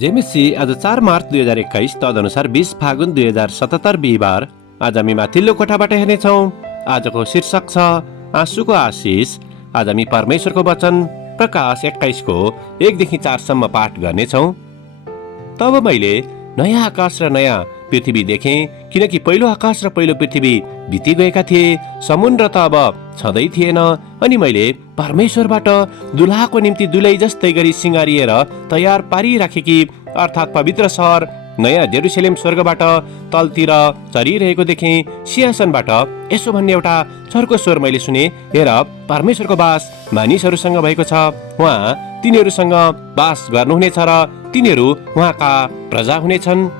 जेमिसी आज 4 मार्च 2021 तदनुसार 20 फागुन 2077 बिहिबार। आज हामी माथिल्लो कोठाबाट हेर्नेछौँ। आजको शीर्षक छ आँसुको आशिष। आज हामी परमेश्वरको वचन प्रकाश 21 को 1 देखि 4 सम्म पाठ गर्नेछौँ। तब मैले नयाँ आकाश र नयाँ पृथ्वी देखेँ, किनकि पहिलो आकाश र पहिलो पृथ्वी बितिगएका थिए, समुद्र त अब छँदै थिएन। अनि मैले परमेश्वरबाट दुल्हाको निम्ति दुलै जस्तै गरी सिँगारिएर तयार पारिराखेकी अर्थात् पवित्र सहर नयाँ जेरुसलेम स्वर्गबाट तलतिर चरिरहेको देखेँ। सिंहासनबाट यसो भन्ने एउटा चर्को स्वर मैले सुने, हेर, परमेश्वरको वास मानिसहरूसँग भएको छ, उहाँ तिनीहरूसँग वास गर्नुहुनेछ र तिनीहरू उहाँका प्रजा हुनेछन्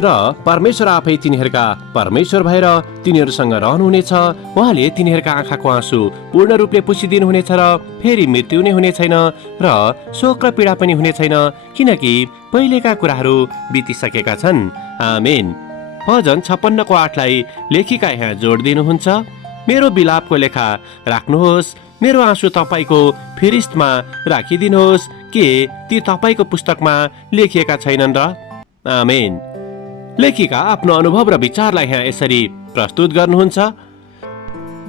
र परमेश्वर आफै तिनीहरूका परमेश्वर भएर तिनीहरूसँग रहनुहुनेछ। उहाँले तिनीहरूका आँखाको आँसु पूर्ण रूपले पुछिदिनुहुनेछ र फेरि मृत्यु नै हुने छैन र शोक र पीडा पनि हुने छैन, किनकि पहिलेका कुराहरू बितिसकेका छन्। आमेन। भजन 56 को 8 लाई लेखिका यहाँ जोड दिनुहुन्छ। मेरो बिलापको लेखा राख्नुहोस्, मेरो आँसु तपाईँको फिरिस्तमा राखिदिनुहोस्, के ती तपाईँको पुस्तकमा लेखिएका छैनन् र? आमेन। लेखिका आफ्नो अनुभव र विचारलाई यहाँ यसरी प्रस्तुत गर्नुहुन्छ।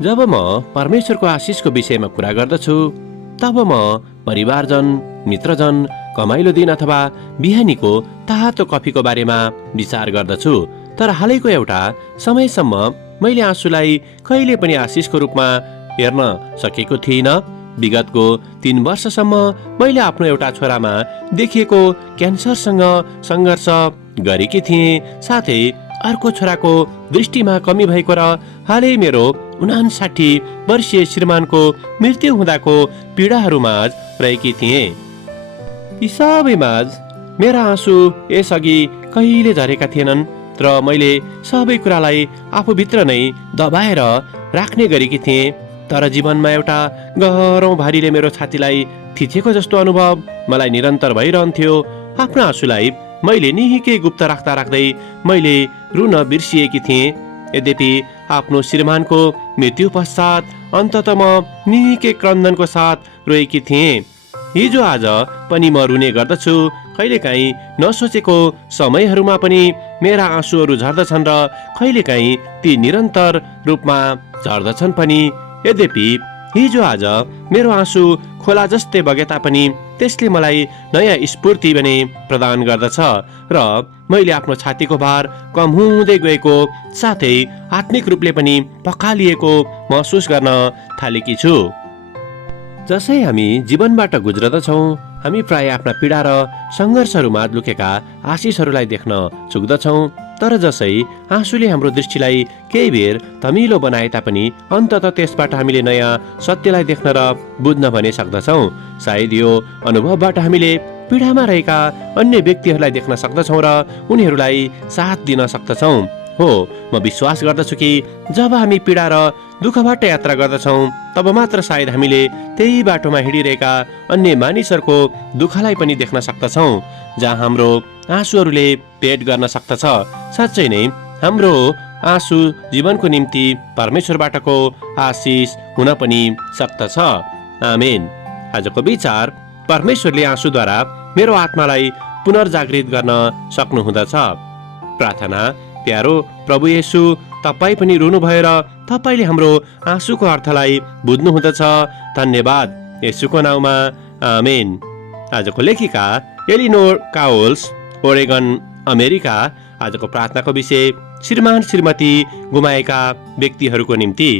जब म परमेश्वरको आशिषको विषयमा कुरा गर्दछु, तब म परिवारजन, मित्रजन, कमाइलो दिन अथवा बिहानीको तातो कफीको बारेमा विचार गर्दछु। तर हालैको एउटा समयसम्म मैले आँसुलाई कहिले पनि आशिषको रूपमा हेर्न सकेको थिइनँ। विगतको 3 वर्षसम्म मैले आफ्नो एउटा छोरामा देखिएको क्यान्सरसँग सङ्घर्ष गरेकी थिएँ, साथै अर्को छोराको दृष्टिमा कमी भएको र हालै मेरो 59 वर्षीय श्रीमानको मृत्यु हुँदाको पीडाहरूमाझ रहेकी थिएँ। यी सबैमाझ मेरा आँसु यसअघि कहिले झरेका थिएनन् र मैले सबै कुरालाई आफूभित्र नै दबाएर राख्ने गरेकी थिएँ। तर जीवनमा एउटा गह्रौँ भारीले मेरो छातीलाई थिचेको जस्तो अनुभव मलाई निरन्तर भइरहन्थ्यो। आफ्नो आँसुलाई मैले निकै गुप्त राख्दा राख्दै मैले रुन बिर्सिएकी थिएँ। यद्यपि आफ्नो श्रीमानको मृत्यु पश्चात अन्ततः म निकै क्रन्दनको साथ रोएकी थिएँ। हिजो आज पनि म रुने गर्दछु। कहिलेकाहीँ नसोचेको समयहरूमा पनि मेरा आँसुहरू झर्दछन् र कहिलेकाहीँ ती निरन्तर रूपमा झर्दछन् पनि। यद्यपि हिजो आज मेरो आँसु खोला जस्तै बगे तापनि त्यसले मलाई नयाँ स्फूर्ति पनि प्रदान गर्दछ र मैले आफ्नो छातीको भार कम हुँदै गएको साथै आत्मिक रूपले पनि पखालिएको महसुस गर्न थालेकी छु। जसै हामी जीवनबाट गुज्रदछौँ, हामी प्राय आफ्ना पीडा र सङ्घर्षहरूमा लुकेका आशिषहरूलाई देख्न चुक्दछौँ। तर जसै आँसुले हाम्रो दृष्टिलाई केही बेर धमिलो बनाए तापनि अन्ततः त्यसबाट हामीले नयाँ सत्यलाई देख्न र बुझ्न भने सक्दछौँ। सायद यो अनुभवबाट हामीले पीडामा रहेका अन्य व्यक्तिहरूलाई देख्न सक्दछौँ र उनीहरूलाई साथ दिन सक्दछौँ। हो, म विश्वास गर्दछु कि जब हामी पीडा र दुःखबाट यात्रा गर्दछौँ, तब मात्र सायद हामीले त्यही बाटोमा हिँडिरहेका अन्य मानिसहरूको दुःखलाई पनि देख्न सक्दछौँ, जहाँ हाम्रो आँसुहरूले पेट गर्न सक्दछ। साँच्चै नै हाम्रो आँसु जीवनको निम्ति परमेश्वरबाटको आशिष हुन पनि सक्दछ। आमेन। आजको विचार, परमेश्वरले आँसुद्वारा मेरो आत्मालाई पुनर्जागृत गर्न सक्नुहुँदछ। प्रार्थना। प्यारो प्रभु येशू, तपाईँ पनि रुनु भएर तपाईँले हाम्रो आँसुको अर्थलाई बुझ्नुहुँदछ। धन्यवाद येशूको नाउँमा। आमेन। आजको लेखिका एलिनोर काओल्स, ओरेगन, अमेरिका। आजको प्रार्थनाको विषय श्रीमान श्रीमती गुमाएका व्यक्तिहरूको निम्ति।